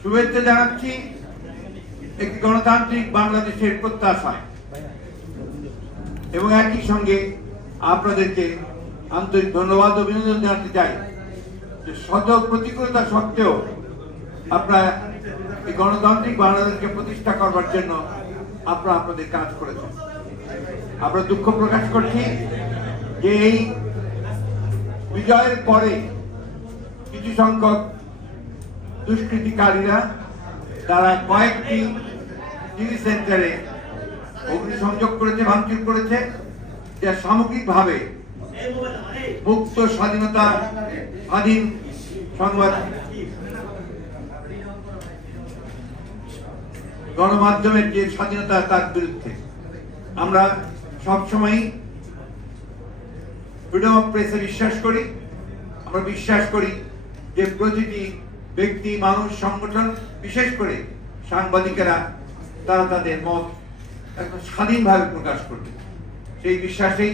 শুভেচ্ছা জানাচ্ছি একটি গণতান্ত্রিক বাংলাদেশের প্রত্যাশায় এবং একই সঙ্গে আপনাদেরকে আন্তরিক ধন্যবাদ ও অভিনন্দন জানাতে চাই যে শত প্রতিকূলতা সত্ত্বেও আপনারা এই গণতান্ত্রিক বাংলাদেশকে প্রতিষ্ঠা করবার জন্য আপনারা আপনাদের কাজ করেছেন। আমরা দুঃখ প্রকাশ করছি যে এই বিজয়ের পরে কিছু সংখ্যক দুষ্কৃতিকারীরা তারা কয়েকটি টিভি সেন্টারে অগ্নিসংযোগ করেছে, ভাঙচুর করেছে, যা সামগ্রিকভাবে মুক্ত স্বাধীন সংবাদ গণমাধ্যমের যে স্বাধীনতা তার বিরুদ্ধে। আমরা সবসময় ফ্রিডম অফ প্রেসে বিশ্বাস করি। আমরা বিশ্বাস করি যে প্রতিটি ব্যক্তি, মানুষ, সংগঠন, বিশেষ করে সাংবাদিকেরা তারা তাদের মত একদম স্বাধীনভাবে প্রকাশ করবে। সেই বিশ্বাসেই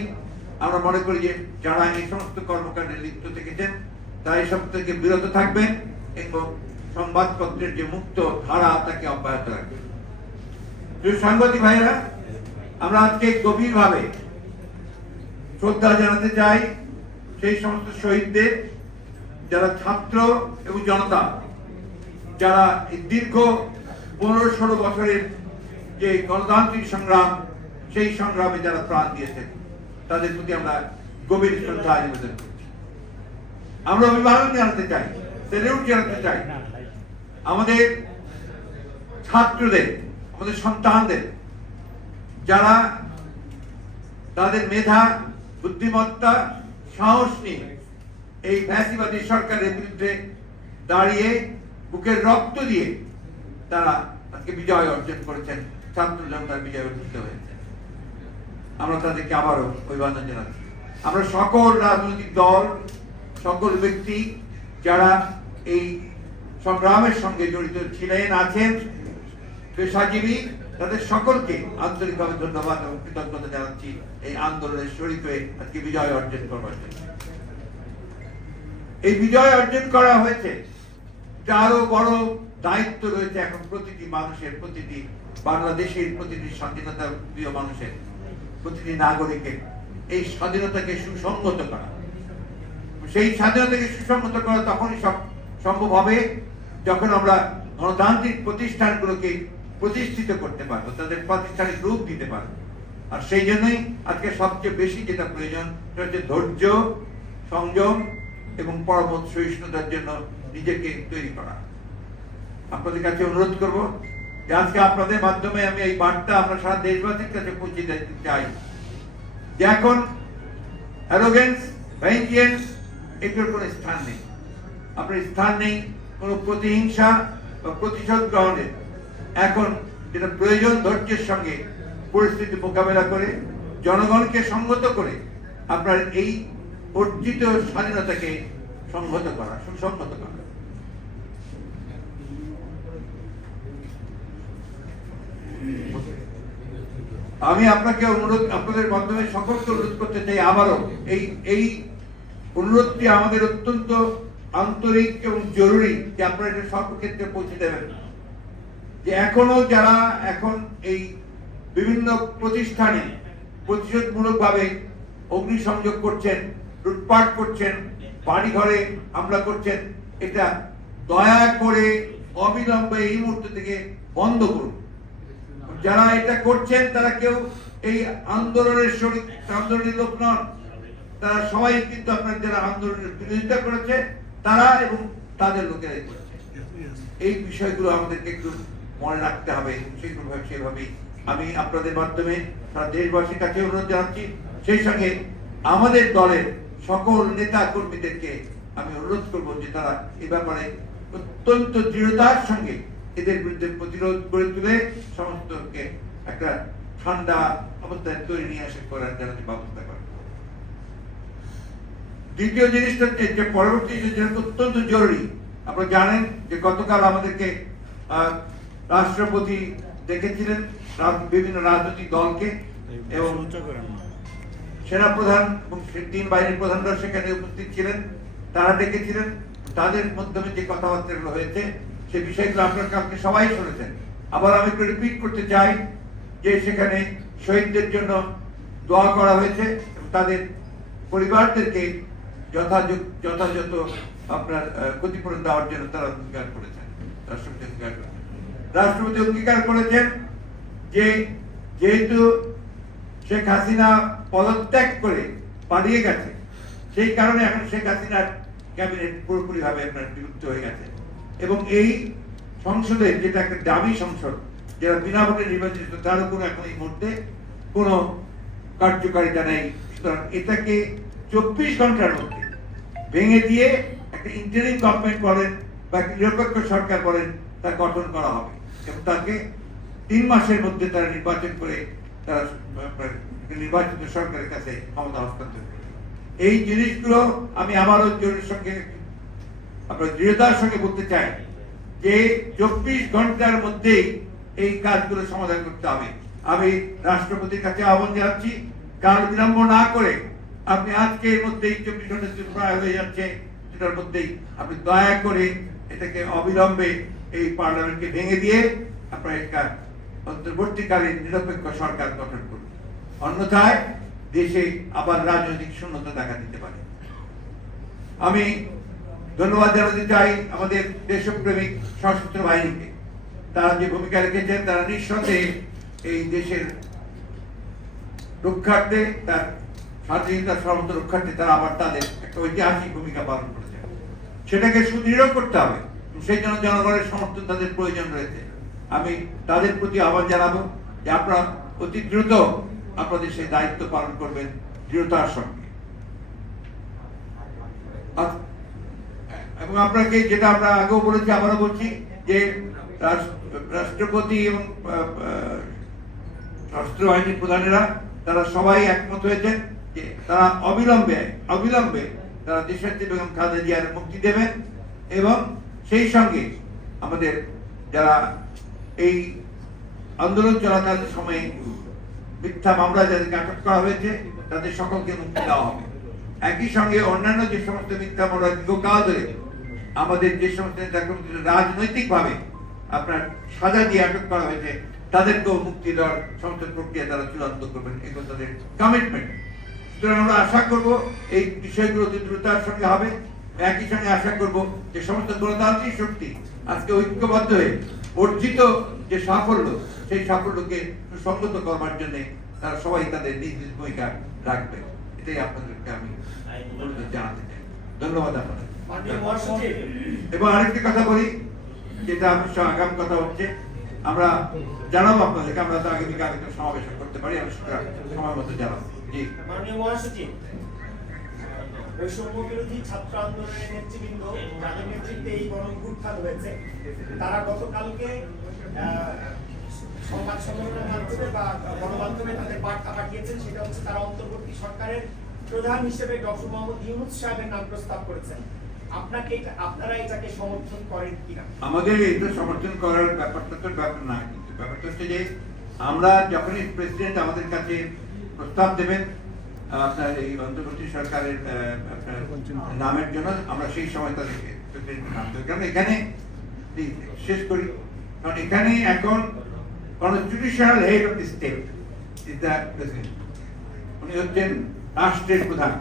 আমরা মনে করি যে যারা এই সমস্ত কর্মকাণ্ডে লিপ্ত থেকেছেন তারা এসব থেকে বিরত থাকবেন এবং সংবাদপত্রের যে মুক্ত ধারা তাকে অব্যাহত রাখবেন। সাংবাদিক ভাইরা, আমরা আজকে গভীরভাবে শ্রদ্ধা জানাতে চাই সেই সমস্ত শহীদদের, যারা ছাত্র এবং জনতা, যারা এই দীর্ঘ 15-16 বছরের যে গণতান্ত্রিক সংগ্রাম, সেই সংগ্রামে যারা প্রাণ দিয়েছেন, তাদের প্রতি আমরা গভীর শ্রদ্ধা নিবেদন করছি। আমরা অভিবাদন জানাতে চাই, সেলিউট জানাতে চাই আমাদের ছাত্রদের, আমাদের সন্তানদের, যারা তাদের মেধা, বুদ্ধিমত্তা, সাহস নিয়ে এই ফ্যাসিবাদী সরকারের বিরুদ্ধে দাঁড়িয়ে বুকের রক্ত দিয়ে তারা আজকে বিজয় অর্জন করেছেন, ছাত্র জনতার বিজয় অর্জিত হয়েছে। আমরা তাদেরকে আবারও অভিবাদন জানাচ্ছি। আমরা সকল রাজনৈতিক দল, সকল ব্যক্তি যারা এই সংগ্রামের সঙ্গে জড়িত ছিলেন, আছেন, পেশাজীবী, তাদের সকলকে আন্তরিকভাবে ধন্যবাদ এবং কৃতজ্ঞতা জানাচ্ছি এই আন্দোলনের শরীক হয়ে আজকে বিজয় অর্জন করবার জন্য। এই বিজয় অর্জন করা হয়েছে, আরো বড় দায়িত্ব রয়েছে এখন প্রতিটি মানুষের, প্রতিটি বাংলাদেশের, প্রতিটি স্বাধীনতা প্রিয় মানুষের, প্রতিটি নাগরিকের এই স্বাধীনতাকে সুসংগত করা। সেই স্বাধীনতাকে সুসংগত করা তখনই সম্ভব হবে যখন আমরা গণতান্ত্রিক প্রতিষ্ঠানগুলোকে প্রতিষ্ঠিত করতে পারবো, তাদের প্রাতিষ্ঠানিক রূপ দিতে পারবো। আর সেই জন্যই আজকে সবচেয়ে বেশি যেটা প্রয়োজন সেটা হচ্ছে ধৈর্য, সংযম এবং পরমত সহিষ্ণুতার জন্য নিজেকে তৈরি করা। আপনাদের কাছে অনুরোধ করব যে আজকে আপনাদের মাধ্যমে আমি এই বার্তা আমরা সারা দেশবাসীর কাছে পৌঁছে দিতে চাই যে এখন অ্যারোগেন্স, ভেঞ্জিয়েন্স এগুলোর কোনো স্থান নেই। আপনার স্থান নেই কোনো প্রতিহিংসা বা প্রতিশোধ গ্রহণের। এখন যেটা প্রয়োজন, ধৈর্যের সঙ্গে পরিস্থিতি মোকাবেলা করে জনগণকে সংহত করে আপনার এই অর্জিত স্বাধীনতাকে সংহত করা, সুসংহত করা। আমি আপনাদের মাধ্যমে সকলকে অনুরোধ করতে চাই আবারও এই অনুরোধটি আমাদের অত্যন্ত আন্তরিক এবং জরুরি যে আপনারা এটা সর্বক্ষেত্রে পৌঁছে দেবেন যে এখনো যারা এখন এই বিভিন্ন প্রতিষ্ঠানে প্রতিশোধমূলকভাবে অগ্নিসংযোগ করছেন, লুটপাট করছেন, বাড়ি ঘরে হামলা করছেন, এটা দয়া করে অবিলম্বে এই মুহূর্ত থেকে বন্ধ করুন। যারা এটা করছেন তারা কেউ এই আন্দোলনের লোক নন, তারা সবাই কিন্তু আপনার যারা আন্দোলনের বিরোধিতা করেছে তারা এবং তাদের লোকেরাই করেছে। এই বিষয়গুলো আমাদেরকে একটু মনে রাখতে হবে। সেভাবেই আমি আপনাদের মাধ্যমে সারা দেশবাসীর কাছে অনুরোধ জানাচ্ছি। সেই সঙ্গে আমাদের দলের সকল নেতা কর্মীদেরকে আমি অনুরোধ করবো যে তারা এ ব্যাপারে অত্যন্ত দৃঢ়তার সঙ্গে এদের বিরুদ্ধে প্রতিরোধ গড়ে তুলে সমস্তকে একটা ঠান্ডা অবস্থায় তৈরি নিয়ে আসে করার যেন ব্যবস্থা করে। দ্বিতীয় জিনিসটা যে পরবর্তী যেটা অত্যন্ত জরুরি, আপনারা জানেন যে গতকাল আমাদেরকে রাষ্ট্রপতি ডেকেছিলেন বিভিন্ন রাজনৈতিক দলকে এবং সেনাপ্রধান এবং 3 বাহিনীর প্রধানরা সেখানে উপস্থিত ছিলেন। তারা ডেকেছিলেন, তাদের মাধ্যমে যে কথাবার্তা হয়েছে সে বিষয়গুলো আপনার কালকে সবাই শুনেছেন। আবার আমি একটু রিপিট করতে চাই যে সেখানে শহীদদের জন্য দোয়া করা হয়েছে এবং তাদের পরিবারদেরকে যথাযথ আপনার ক্ষতিপূরণ দেওয়ার জন্য তারা অঙ্গীকার করেছেন। রাষ্ট্রপতি অঙ্গীকার করেছেন যে যেহেতু শেখ হাসিনা পদত্যাগ করে পালিয়ে গেছে, সেই কারণে এখন শেখ হাসিনার ক্যাবিনেট পুরোপুরি ভাবে আপনার বিলুপ্ত হয়ে গেছে এবং এই সংসদে যেটা একটা দামি সংসদ যারা বিনা ভোটে নির্বাচিত তারও কোনো এখন এই মুহূর্তে কোনো কার্যকারিতা নেই। সুতরাং এটাকে 24 ঘন্টার মধ্যে ভেঙে দিয়ে একটা ইন্টারিম গভর্নমেন্ট বলেন বা নিরপেক্ষ সরকার বলেন তা গঠন করা হবে এবং তাকে 3 মাসের মধ্যে তারা নির্বাচন করে তারা নির্বাচিত সরকারের কাছে ক্ষমতা হস্তান্তর করে। এই জিনিসগুলো আমি আমারও জোরের সঙ্গে আপনার দৃঢ়তার সঙ্গে বলতে চাই যে 24 ঘন্টার মধ্যেই এই কাজগুলো সমাধান করতে হবে। আমি রাষ্ট্রপতির কাছে আহ্বান জানাচ্ছি, কাল বিলম্ব না করে আপনি আজকে এর মধ্যেই 24 ঘন্টা প্রায় হয়ে যাচ্ছে, সেটার মধ্যেই আপনি দয়া করে এটাকে অবিলম্বে এই পার্লামেন্টকে ভেঙে দিয়ে আপনার একটা অন্তর্বর্তীকালীন নিরপেক্ষ সরকার গঠন করুন, অন্যথায় দেশে আবার রাজনৈতিক শূন্যতা দেখা দিতে পারে। আমি ধন্যবাদ জানাতে চাই আমাদের দেশপ্রেমিক সশস্ত্র বাহিনীকে। তারা যে ভূমিকা রেখেছেন তারা নিঃসন্দেহে এই দেশের রক্ষার্থে, তার স্বাধীনতার সর্বত্র রক্ষার্থে তারা আবার তাদের একটা ঐতিহাসিক ভূমিকা পালন করেছে। সেটাকে সুদৃঢ় করতে হবে, সেই জন্য জনগণের সমর্থন তাদের প্রয়োজন রয়েছে। আমি তাদের প্রতি আহ্বান জানাবো যে আপনারা অতি দ্রুত আপনাদের সেই দায়িত্ব পালন করবেন দৃঢ়তার সঙ্গে। এবং আপনাকে যেটা আমরা আগেও বলেছি আবারও বলছি যে রাষ্ট্রপতি এবং সশস্ত্র বাহিনীর প্রধানেরা তারা সবাই একমত হয়েছেন যে তারা অবিলম্বে তারা দেশনেত্রী বেগম খালেদা জিয়ার মুক্তি দেবেন এবং সেই সঙ্গে আমাদের যারা এই আন্দোলন চলাকালীন সময়ে মিথ্যা মামলা যাদেরকে আটক করা হয়েছে তাদের সকলকে মুক্তি দেওয়া হবে। একই সঙ্গে অন্যান্য যে সমস্ত মিথ্যা মামলা দীর্ঘকাল ধরে আমাদের যে সমস্ত রাজনৈতিক ভাবে আপনার সাজা দিয়ে আটক করা হয়েছে তাদেরকেও মুক্তি দেওয়ার সমস্ত প্রক্রিয়া তারা চূড়ান্ত করবেন, এগুলো তাদের কমিটমেন্ট। সুতরাং আমরা আশা করব এই বিষয়গুলো দ্রুততার সঙ্গে হবে। একই সঙ্গে আশা করব যে সমস্ত গণতান্ত্রিক শক্তি আজকে ঐক্যবদ্ধ হয়ে অর্জিত যে সাফল্য সেই সাফল্যকে সুসংগত করবার জন্য তারা সবাই তাদের নিজ নিজ ভূমিকা রাখবে। এটাই আপনাদেরকে আমি জানাতে চাই। ধন্যবাদ আপনাদের। এবং আরেকটি কথা বলি, যেটা আপনার আগাম কথা হচ্ছে, আমরা জানাবো আপনাদেরকে, আমরা তো আগামীকাল একটা সমাবেশ করতে পারি, আমি সেটা সময় মতো জানাবো। জি মাননীয় মহাসচিব, বৈষম্য বিরোধী ছাত্র আন্দোলনের নেতৃবৃন্দ যাদের নেতৃত্বে এই গণঅভ্যুত্থান হয়েছে তারা গতকালকে সংবাদ সম্মেলনের মাধ্যমে বা গণমাধ্যমে তাদের বার্তা পাঠিয়েছেন, সেটা হচ্ছে তারা অন্তর্বর্তী সরকারের প্রধান হিসেবে ডক্টর মোহাম্মদ ইউনূস সাহেবের নাম প্রস্তাব করেছেন। আপনারা এটাকে সমর্থন করেন কিনা? আমাদের এটা সমর্থন করার ব্যাপারটা তো ব্যাপার না, কিন্তু ব্যাপারটা হচ্ছে যে আমরা যখনই প্রেসিডেন্ট আমাদের কাছে প্রস্তাব দেবেন আপনার এই অন্তর্বর্তী সরকারের নামের জন্য, আমরা সেই সময় তাদেরকে প্রেসিডেন্টের নাম দেবো। কারণ এখানে শেষ করি, কারণ এখানে এখন constitutional head of the state is the president, উনি হচ্ছেন রাষ্ট্রের প্রধান,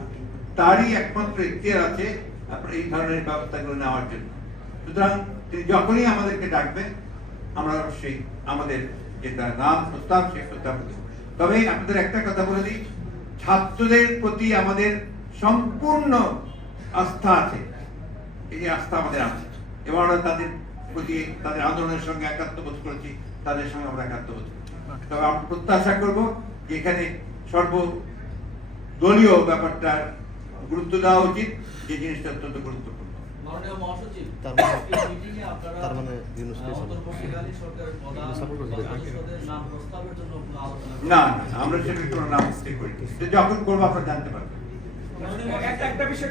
তারই একমাত্র ইখতিয়ার আছে আপনার এই ধরনের ব্যবস্থাগুলো নেওয়ার জন্য। সুতরাং তিনি যখনই আমাদেরকে ডাকবেন আমরা অবশ্যই আমাদের যেটা নাম প্রস্তাব সেই প্রস্তাব দেব। তবে আপনাদের একটা কথা বলে দিই, ছাত্রদের প্রতি আমাদের সম্পূর্ণ আস্থা আছে, এই যে আস্থা আমাদের আছে এবং আমরা তাদের প্রতি তাদের আন্দোলনের সঙ্গে একাত্মবোধ করেছি, তাদের সঙ্গে আমরা একাত্মবোধ করছি। তবে আমরা প্রত্যাশা করব যে এখানে সর্বদলীয় ব্যাপারটার গুরুত্ব দেওয়া উচিত, যে জিনিসটা অত্যন্ত গুরুত্বপূর্ণ। মাননীয় মহাসচিব, তার মানে ইউনূস নাম প্রস্তাবের জন্য না আমরা সেটা কোনো নাম স্থির করি, যখন করবো আপনারা জানতে পারবেন। একটা বিষয়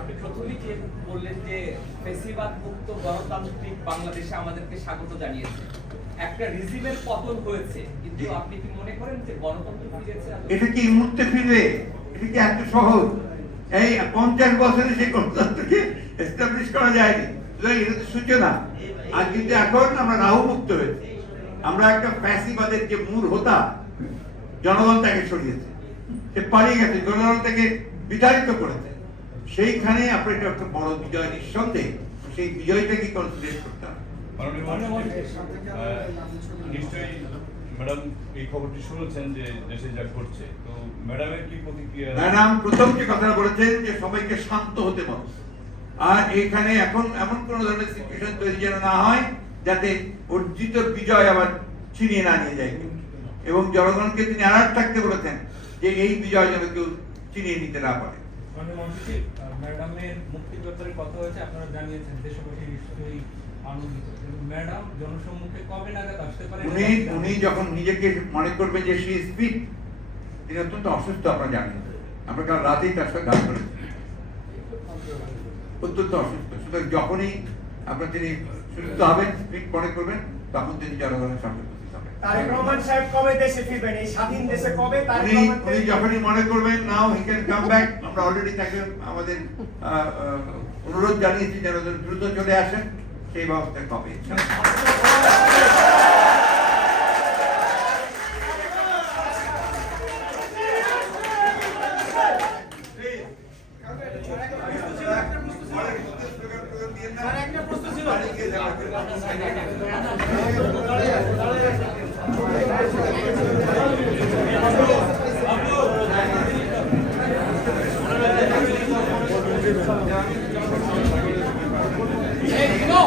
আপনি প্রথমেই যে বললেন যে ফেসিবাদ মুক্ত গণতান্ত্রিক বাংলাদেশে আমাদেরকে স্বাগত জানিয়েছে, একটা রিজিমের পতন হয়েছে, কিন্তু আপনি কি মনে করেন যে গণতন্ত্র ফিরেছে? এটা কি মুহূর্তে ফিরবে? এটা কি এত সহজ? এই 50 বছরে সেই গণতন্ত্রকে এস্টাবলিশ করা যায়নি। সুতরাং এটা তো সূচনা। আর কিন্তু এখন আমরা রাহু মুক্ত হয়েছি, আমরা একটা ফ্যাসিবাদের যে মূল হোতা জনগণ তাকে সরিয়েছে, সে পালিয়ে গেছে, জনগণ তাকে বিতাড়িত করেছে। সেইখানে আপনার এটা একটা বড় বিজয় নিঃসন্দেহে, সেই বিজয়টাকে কনসিডার করতে হবে। নিশ্চয়ই ম্যাডাম এই খবরটি শুনেছেন যে দেশে যা ঘটছে, তো ম্যাডামের কি প্রতিক্রিয়া? ম্যাডাম প্রথম যে কথা বলেছেন যে সবাইকে শান্ত হতে বলো, আর এখানে এখন এমন কোন ধরনের সিচুয়েশন তৈরি যেন না হয় যাতে অর্জিত বিজয় আবার ছিনিয়ে না নিয়ে যায়। এবং জনগণকে তিনি অ্যালার্ট থাকতে বলেছেন যে এই বিজয় যেন কেউ ছিনিয়ে নিতে না পারে। ম্যাডামের মুক্তির ব্যাপারে কথা হয়েছে, আপনারা জানিয়েছেন দেশবাসী নিশ্চয়ই আনন্দিত। ম্যাডাম জনসম্মুখে কবে নাগাদ আসতে পারে? উনি যখন নিজেকে মনে করবেন যে সে স্পিড, তিনি অত্যন্ত অসুস্থ, আপনারা জানেন, আমরা কাল রাতেই তার সাথে গান করেছি, অত্যন্ত অসুস্থ। সুতরাং যখনই আপনার তিনি সুস্থ হবেন, স্পিড মনে করবেন, তখন তিনি জনগণের সামনে উপস্থিত হবেন। তারেক রহমান সাহেব কবে দেশে ফিরবেন? এই স্বাধীন দেশে কবে তারেক উনি রহমান উনি যখনই মনে করবেন নাও হি ক্যান কাম ব্যাক, আমরা অলরেডি তাকে আমাদের অনুরোধ জানিয়েছি যেন দ্রুত চলে আসেন, সেই ব্যবস্থায় কবে No,